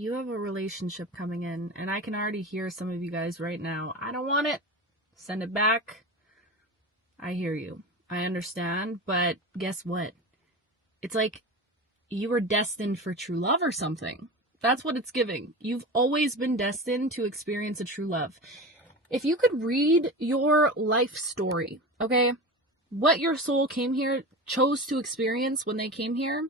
you have a relationship coming in, and I can already hear some of you guys right now. I don't want it. Send it back. I hear you. I understand, but guess what? It's like you were destined for true love or something. That's what it's giving. You've always been destined to experience a true love. If you could read your life story, okay, what your soul chose to experience when they came here,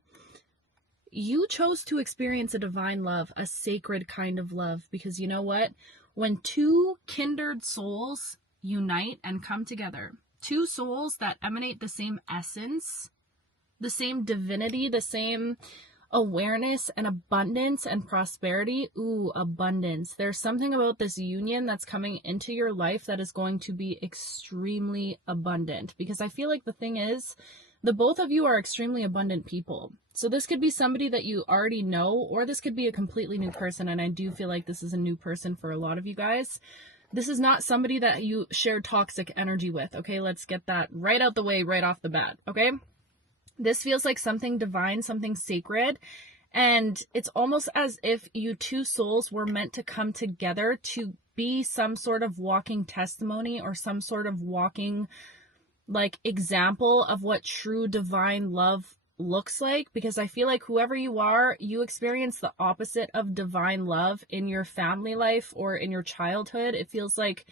you chose to experience a divine love, a sacred kind of love, because you know what? When two kindred souls unite and come together, two souls that emanate the same essence, the same divinity, the same awareness and abundance and prosperity. Ooh, abundance. There's something about this union that's coming into your life that is going to be extremely abundant, because I feel like the thing is, the both of you are extremely abundant people. So this could be somebody that you already know, or this could be a completely new person. And I do feel like this is a new person for a lot of you guys. This is not somebody that you share toxic energy with. Okay, let's get that right out the way, right off the bat. Okay, this feels like something divine, something sacred. And it's almost as if you two souls were meant to come together to be some sort of walking testimony, or some sort of walking example of what true divine love looks like. Because I feel like whoever you are, you experience the opposite of divine love in your family life or in your childhood. It feels like,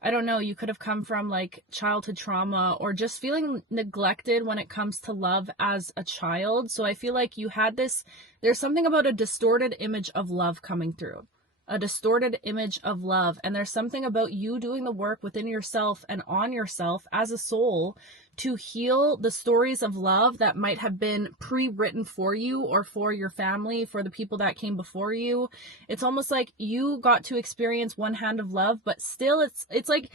I don't know, you could have come from childhood trauma, or just feeling neglected when it comes to love as a child. So I feel like you had there's something about a distorted image of love coming through. A distorted image of love. And there's something about you doing the work within yourself and on yourself as a soul to heal the stories of love that might have been pre-written for you, or for your family, for the people that came before you. It's almost like you got to experience one hand of love, but still it's like,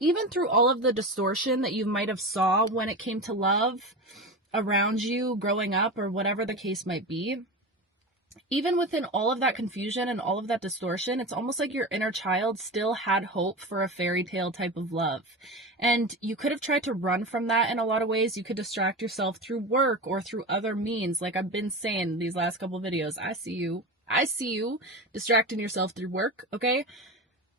even through all of the distortion that you might have saw when it came to love around you growing up, or whatever the case might be, even within all of that confusion and all of that distortion, it's almost like your inner child still had hope for a fairy tale type of love. And you could have tried to run from that in a lot of ways. You could distract yourself through work or through other means. Like I've been saying these last couple videos, I see you distracting yourself through work, okay?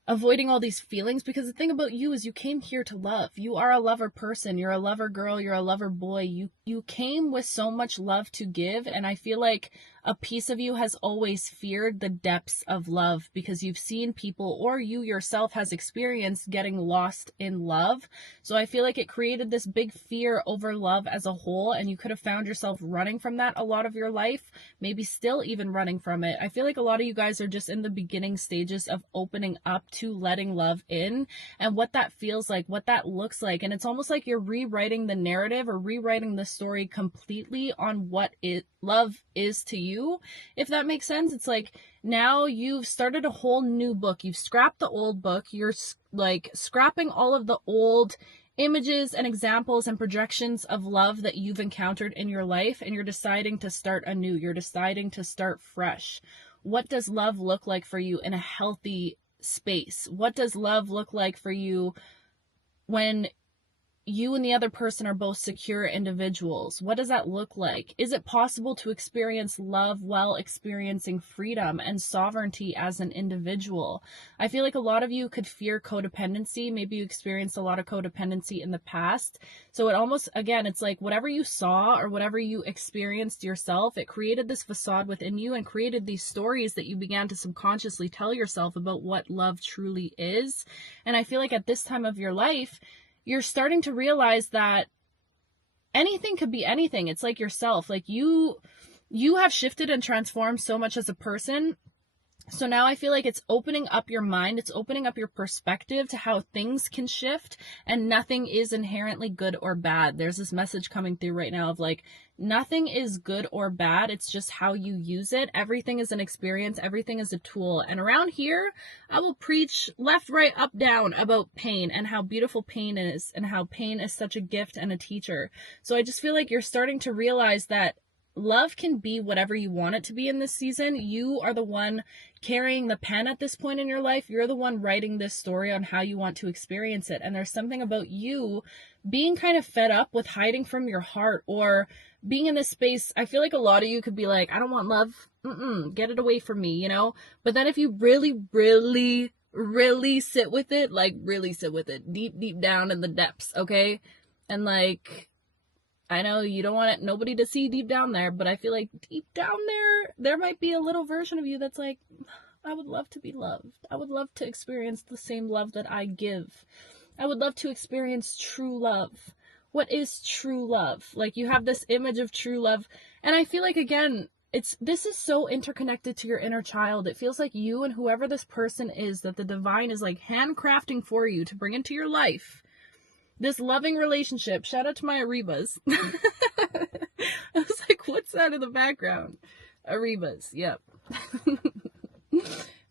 Avoiding all these feelings, because the thing about you is you came here to love. You are a lover person. You're a lover girl. You're a lover boy. You came with so much love to give. And I feel like a piece of you has always feared the depths of love, because you've seen people, or you yourself has experienced getting lost in love. So I feel like it created this big fear over love as a whole. And you could have found yourself running from that a lot of your life, maybe still even running from it. I feel like a lot of you guys are just in the beginning stages of opening up to letting love in, and what that feels like, what that looks like. And it's almost like you're rewriting the narrative, or rewriting the story completely on what love is to you, if that makes sense. It's like now you've started a whole new book. You've scrapped the old book. You're scrapping all of the old images and examples and projections of love that you've encountered in your life, and you're deciding to start anew. You're deciding to start fresh. What does love look like for you in a healthy space? What does love look like for you when you and the other person are both secure individuals? What does that look like? Is it possible to experience love while experiencing freedom and sovereignty as an individual? I feel like a lot of you could fear codependency. Maybe you experienced a lot of codependency in the past. So it almost, again, it's like whatever you saw or whatever you experienced yourself, it created this facade within you and created these stories that you began to subconsciously tell yourself about what love truly is. And I feel like at this time of your life, you're starting to realize that anything could be anything. It's like yourself. Like you have shifted and transformed so much as a person. So now I feel like it's opening up your mind. It's opening up your perspective to how things can shift, and nothing is inherently good or bad. There's this message coming through right now of nothing is good or bad. It's just how you use it. Everything is an experience. Everything is a tool. And around here, I will preach left, right, up, down about pain, and how beautiful pain is, and how pain is such a gift and a teacher. So I just feel like you're starting to realize that love can be whatever you want it to be in this season. You are the one carrying the pen at this point in your life. You're the one writing this story on how you want to experience it. And there's something about you being kind of fed up with hiding from your heart, or being in this space. I feel like a lot of you could be like, I don't want love. get it away from me, you know? But then if you really, really, really sit with it, like really sit with it deep, deep down in the depths, okay? And like, I know you don't want nobody to see deep down there, but I feel like deep down there might be a little version of you that's like, I would love to be loved. I would love to experience the same love that I give. I would love to experience true love. What is true love? Like, you have this image of true love. And I feel like, again, this is so interconnected to your inner child. It feels like you and whoever this person is that the divine is like handcrafting for you to bring into your life. This loving relationship. Shout out to my Arribas. I was like, what's that in the background? Arribas. Yep.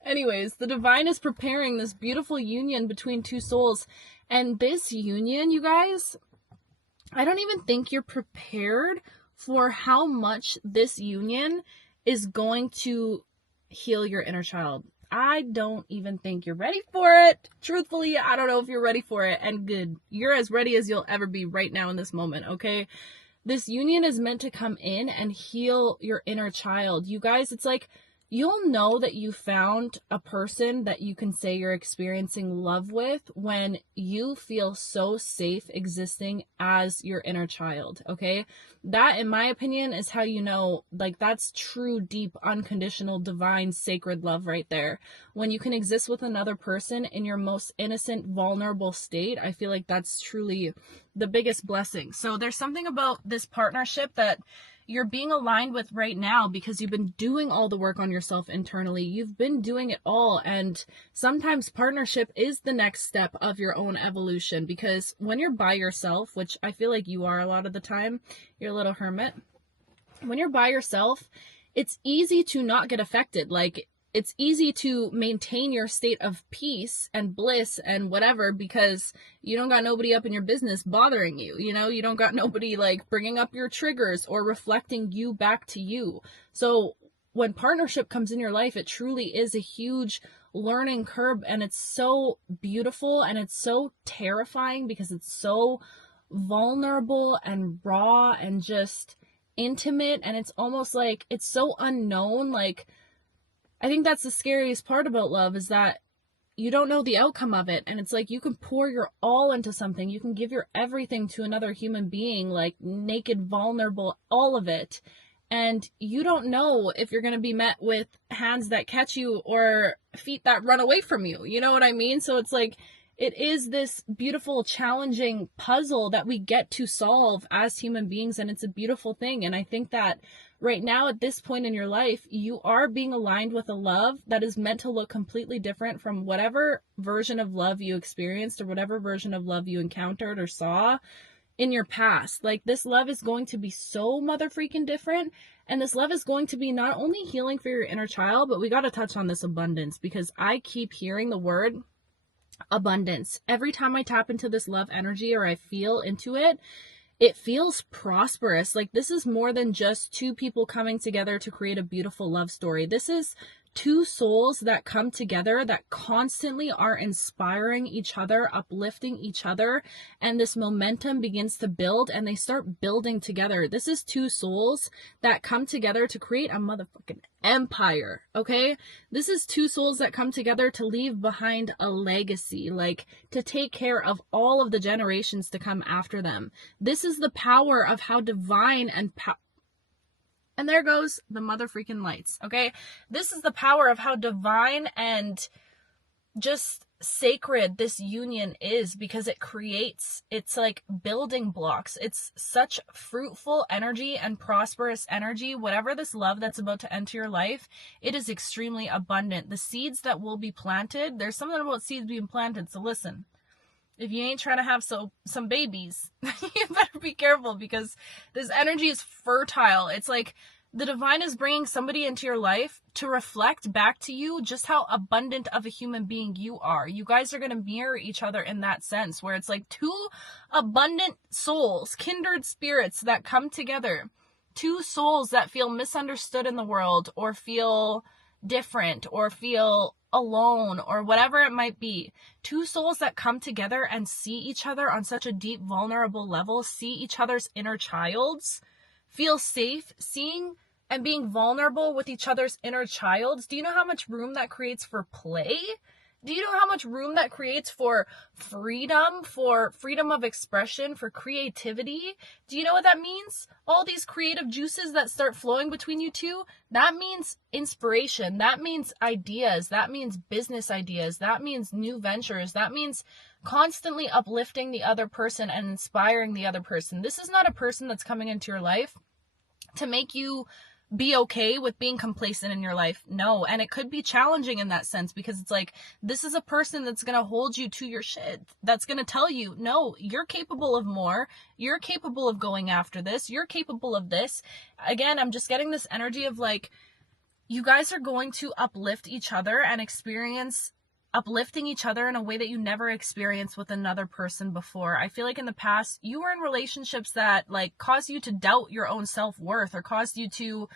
Anyways, the divine is preparing this beautiful union between two souls. And this union, you guys, I don't even think you're prepared for how much this union is going to heal your inner child. I don't even think you're ready for it. Truthfully, I don't know if you're ready for it. And good. You're as ready as you'll ever be right now in this moment, okay? This union is meant to come in and heal your inner child. You guys, it's like, you'll know that you found a person that you can say you're experiencing love with when you feel so safe existing as your inner child, okay? That, in my opinion, is how you know, like, that's true, deep, unconditional, divine, sacred love right there. When you can exist with another person in your most innocent, vulnerable state, I feel like that's truly the biggest blessing. So there's something about this partnership that you're being aligned with right now because you've been doing all the work on yourself internally. You've been doing it all. And sometimes partnership is the next step of your own evolution, because when you're by yourself, which I feel like you are a lot of the time, you're a little hermit. When you're by yourself, it's easy to not get affected. Like, it's easy to maintain your state of peace and bliss and whatever because you don't got nobody up in your business bothering you, you know? You don't got nobody like bringing up your triggers or reflecting you back to you. So when partnership comes in your life, it truly is a huge learning curve, and it's so beautiful and it's so terrifying because it's so vulnerable and raw and just intimate, and it's almost like it's so unknown. Like, I think that's the scariest part about love, is that you don't know the outcome of it. And it's like, you can pour your all into something. You can give your everything to another human being, like naked, vulnerable, all of it. And you don't know if you're going to be met with hands that catch you or feet that run away from you. You know what I mean? So it's like, it is this beautiful, challenging puzzle that we get to solve as human beings. And it's a beautiful thing. And I think that right now, at this point in your life, you are being aligned with a love that is meant to look completely different from whatever version of love you experienced or whatever version of love you encountered or saw in your past. Like, this love is going to be so mother freaking different. And this love is going to be not only healing for your inner child, but we got to touch on this abundance, because I keep hearing the word abundance. Every time I tap into this love energy or I feel into it, it feels prosperous. Like, this is more than just two people coming together to create a beautiful love story. This is two souls that come together that constantly are inspiring each other, uplifting each other, and this momentum begins to build and they start building together. This is two souls that come together to create a motherfucking empire, okay? This is two souls that come together to leave behind a legacy, like to take care of all of the generations to come after them. This is the power of how divine and there goes the mother freaking lights, okay? This is the power of how divine and just sacred this union is, because it creates, it's like building blocks. It's such fruitful energy and prosperous energy. Whatever this love that's about to enter your life, it is extremely abundant. The seeds that will be planted, there's something about seeds being planted, so listen. If you ain't trying to have some babies, you better be careful, because this energy is fertile. It's like the divine is bringing somebody into your life to reflect back to you just how abundant of a human being you are. You guys are going to mirror each other in that sense, where it's like two abundant souls, kindred spirits that come together. Two souls that feel misunderstood in the world, or feel different, or feel alone, or whatever it might be. Two souls that come together and see each other on such a deep, vulnerable level, see each other's inner childs, feel safe, seeing and being vulnerable with each other's inner childs, do you know how much room that creates for play? Do you know how much room that creates for freedom of expression, for creativity? Do you know what that means? All these creative juices that start flowing between you two, that means inspiration. That means ideas. That means business ideas. That means new ventures. That means constantly uplifting the other person and inspiring the other person. This is not a person that's coming into your life to make you be okay with being complacent in your life. No. And it could be challenging in that sense, because it's like, this is a person that's going to hold you to your shit. That's going to tell you, no, you're capable of more. You're capable of going after this. You're capable of this. Again, I'm just getting this energy of like, you guys are going to uplift each other and experience uplifting each other in a way that you never experienced with another person before. I feel like in the past, you were in relationships that like caused you to doubt your own self-worth, or caused you to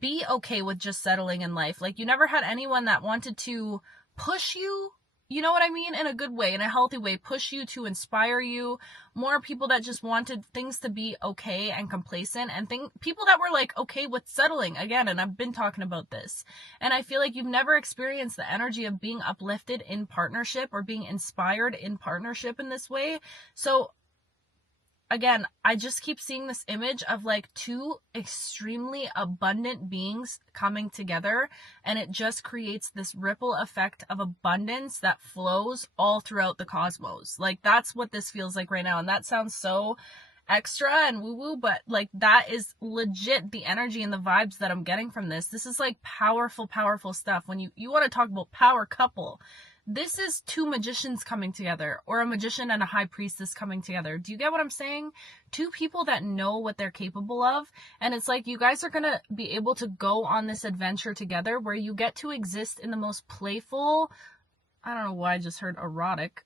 be okay with just settling in life. Like, you never had anyone that wanted to push you, you know what I mean? In a good way, in a healthy way, push you, to inspire you. More people that just wanted things to be okay and complacent, and people that were like okay with settling again. And I've been talking about this, and I feel like you've never experienced the energy of being uplifted in partnership or being inspired in partnership in this way. So again, I just keep seeing this image of like two extremely abundant beings coming together, and it just creates this ripple effect of abundance that flows all throughout the cosmos. Like, that's what this feels like right now. And that sounds so extra and woo-woo, but like, that is legit the energy and the vibes that I'm getting from this. This is like powerful, powerful stuff. When you want to talk about power couple, this is two magicians coming together, or a magician and a high priestess coming together. Do you get what I'm saying? Two people that know what they're capable of. And it's like, you guys are going to be able to go on this adventure together where you get to exist in the most playful, I don't know why I just heard erotic,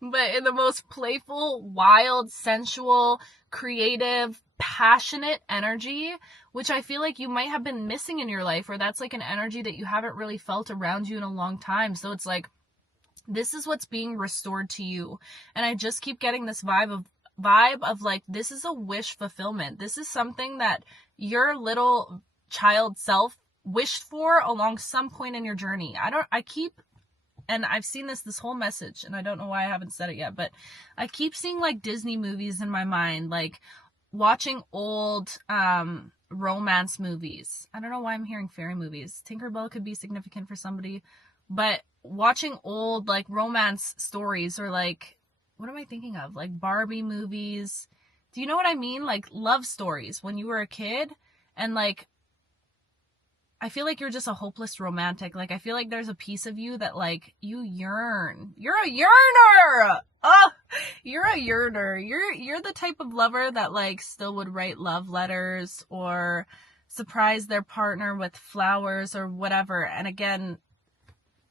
but in the most playful, wild, sensual, creative, passionate energy, which I feel like you might have been missing in your life, or that's like an energy that you haven't really felt around you in a long time. So it's like, this is what's being restored to you. And I just keep getting this vibe of like, this is a wish fulfillment. This is something that your little child self wished for along some point in your journey. And I've seen this whole message, and I don't know why I haven't said it yet, but I keep seeing like Disney movies in my mind, like watching old romance movies. I don't know why I'm hearing fairy movies. Tinkerbell could be significant for somebody, but watching old like romance stories, or like, what am I thinking of? Like Barbie movies. Do you know what I mean? Like love stories when you were a kid, and like, I feel like you're just a hopeless romantic. Like, I feel like there's a piece of you that like, you yearn. You're a yearner. Oh, you're a yearner. You're the type of lover that like still would write love letters or surprise their partner with flowers or whatever. And again,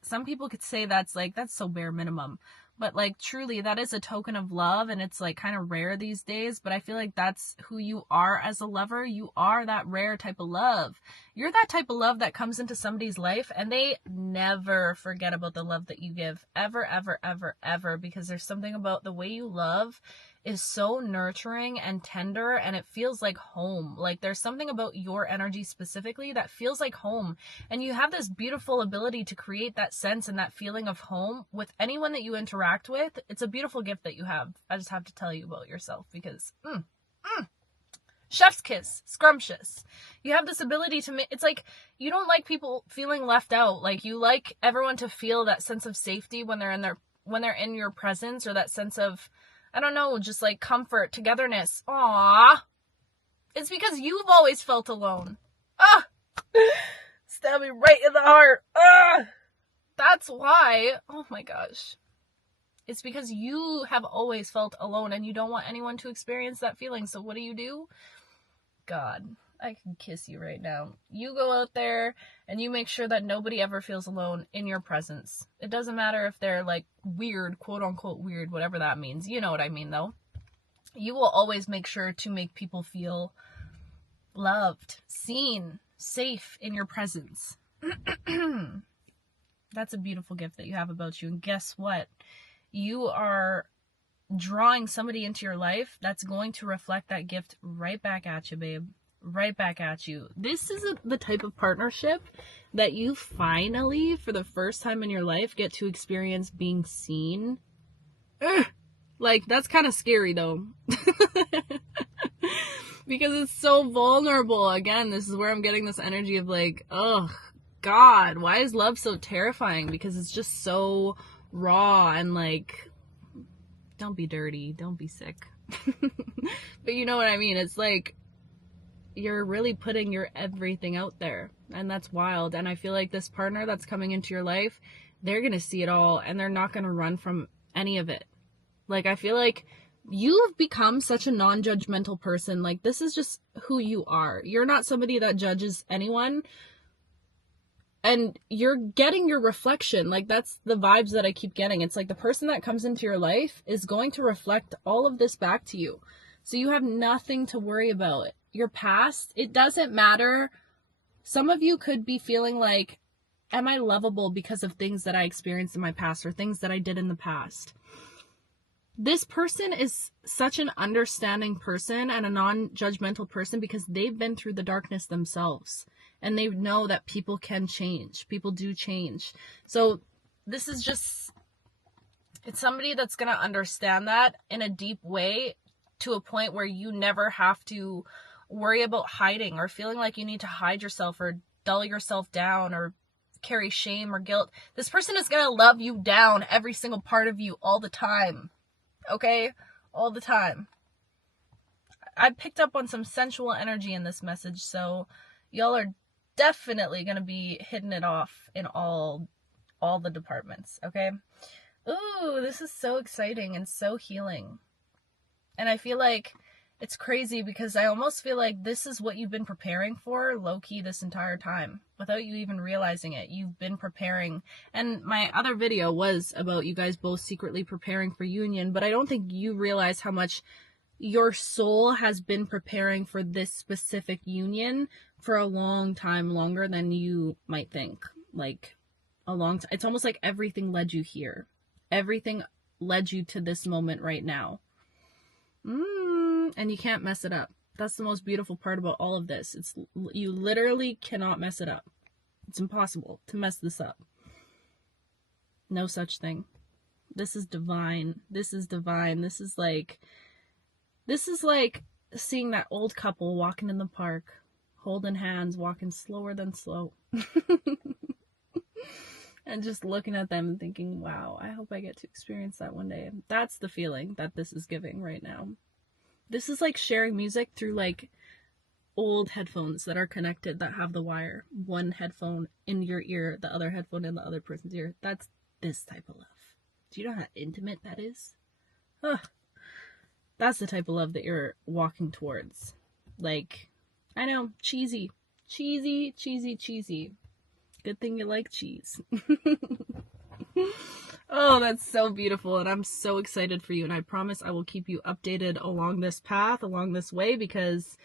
some people could say that's so bare minimum, but like truly that is a token of love, and it's like kind of rare these days. But I feel like that's who you are as a lover. You are that rare type of love. You're that type of love that comes into somebody's life and they never forget about the love that you give, ever, ever, ever, ever, because there's something about the way you love is so nurturing and tender, and it feels like home. Like, there's something about your energy specifically that feels like home, and you have this beautiful ability to create that sense and that feeling of home with anyone that you interact with. It's a beautiful gift that you have. I just have to tell you about yourself, because chef's kiss, scrumptious. You have this ability to it's like, you don't like people feeling left out. Like, you like everyone to feel that sense of safety when they're in your presence, or that sense of, I don't know, just like comfort, togetherness. Aww. It's because you've always felt alone. Ah! Stab me right in the heart. Ah! That's why. Oh my gosh. It's because you have always felt alone, and you don't want anyone to experience that feeling. So what do? God, I can kiss you right now. You go out there and you make sure that nobody ever feels alone in your presence. It doesn't matter if they're like weird, quote unquote weird, whatever that means. You know what I mean though. You will always make sure to make people feel loved, seen, safe in your presence. That's a beautiful gift that you have about you. And guess what? You are drawing somebody into your life that's going to reflect that gift right back at you, babe. right back at you. This is the type of partnership that you finally, for the first time in your life, get to experience being seen. Ugh. Like, that's kind of scary, though. Because it's so vulnerable. Again, this is where I'm getting this energy of like, oh, God, why is love so terrifying? Because it's just so raw and like, don't be dirty, don't be sick. But you know what I mean? It's like, you're really putting your everything out there, and that's wild. And I feel like this partner that's coming into your life, they're gonna see it all, and they're not gonna run from any of it. Like, I feel like you have become such a non-judgmental person. Like, this is just who you are. You're not somebody that judges anyone, and you're getting your reflection. Like, that's the vibes that I keep getting. It's like the person that comes into your life is going to reflect all of this back to you. So you have nothing to worry about. Your past, it doesn't matter. Some of you could be feeling like, am I lovable because of things that I experienced in my past or things that I did in the past? This person is such an understanding person and a non-judgmental person because they've been through the darkness themselves. And they know that people can change. People do change. So this is just, it's somebody that's going to understand that in a deep way, to a point where you never have to worry about hiding or feeling like you need to hide yourself or dull yourself down or carry shame or guilt. This person is going to love you down, every single part of you, all the time. Okay? All the time. I picked up on some sensual energy in this message, so y'all are definitely going to be hitting it off in all the departments, okay? Ooh, this is so exciting and so healing. And I feel like it's crazy because I almost feel like this is what you've been preparing for, low-key, this entire time. Without you even realizing it, you've been preparing. And my other video was about you guys both secretly preparing for union, but I don't think you realize how much your soul has been preparing for this specific union for a long time, longer than you might think. Like, a long time. It's almost like everything led you here. Everything led you to this moment right now. And you can't mess it up. That's the most beautiful part about all of this. It's, you literally cannot mess it up. It's impossible to mess this up. No such thing. This is divine. This is divine. This is like seeing that old couple walking in the park, holding hands, walking slower than slow. And just looking at them and thinking, wow, I hope I get to experience that one day. That's the feeling that this is giving right now. This is like sharing music through like old headphones that are connected, that have the wire. One headphone in your ear, the other headphone in the other person's ear. That's this type of love. Do you know how intimate that is? That's the type of love that you're walking towards. Like, I know, cheesy. Good thing you like cheese. Oh, that's so beautiful, and I'm so excited for you, and I promise I will keep you updated along this path, along this way, because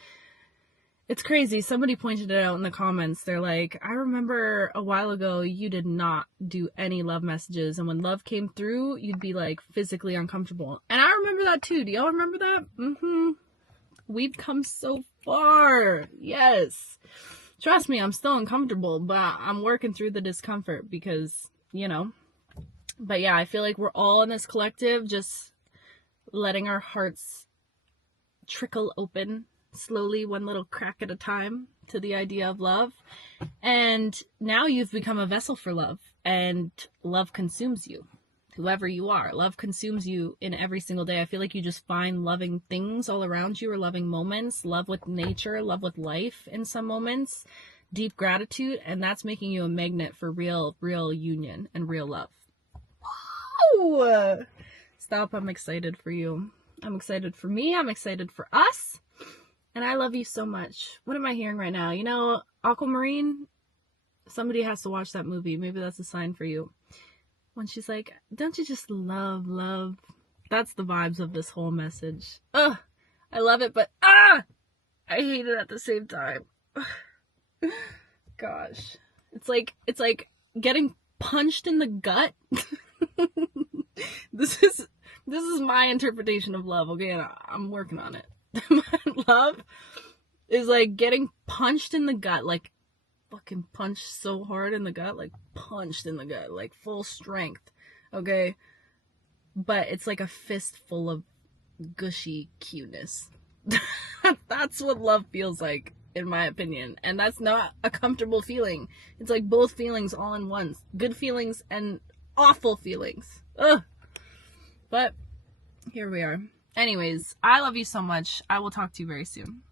it's crazy. Somebody pointed it out in the comments. They're like, I remember a while ago you did not do any love messages, and when love came through, you'd be like physically uncomfortable. And I remember that too. Do y'all remember that? We've come so far. Yes. Trust me, I'm still uncomfortable, but I'm working through the discomfort because, you know. But yeah, I feel like we're all in this collective, just letting our hearts trickle open slowly, one little crack at a time, to the idea of love. And now you've become a vessel for love, and love consumes you. Whoever you are, love consumes you in every single day. I feel like you just find loving things all around you, or loving moments, love with nature, love with life in some moments, deep gratitude, and that's making you a magnet for real union and real love. Whoa! Stop, I'm excited for you. I'm excited for me, I'm excited for us, and I love you so much. What am I hearing right now? You know, Aquamarine? Somebody has to watch that movie. Maybe that's a sign for you. When she's like, don't you just love? That's the vibes of this whole message. Ugh, I love it, but I hate it at the same time. Gosh. It's like getting punched in the gut. This is my interpretation of love, okay? And I'm working on it. Love, is like getting punched in the gut, like fucking punched so hard in the gut, like punched in the gut, like full strength, okay? But it's like a fistful of gushy cuteness. That's what love feels like, in my opinion. And that's not a comfortable feeling. It's like both feelings all in once. Good feelings and awful feelings. Ugh. But here we are. Anyways, I love you so much. I will talk to you very soon.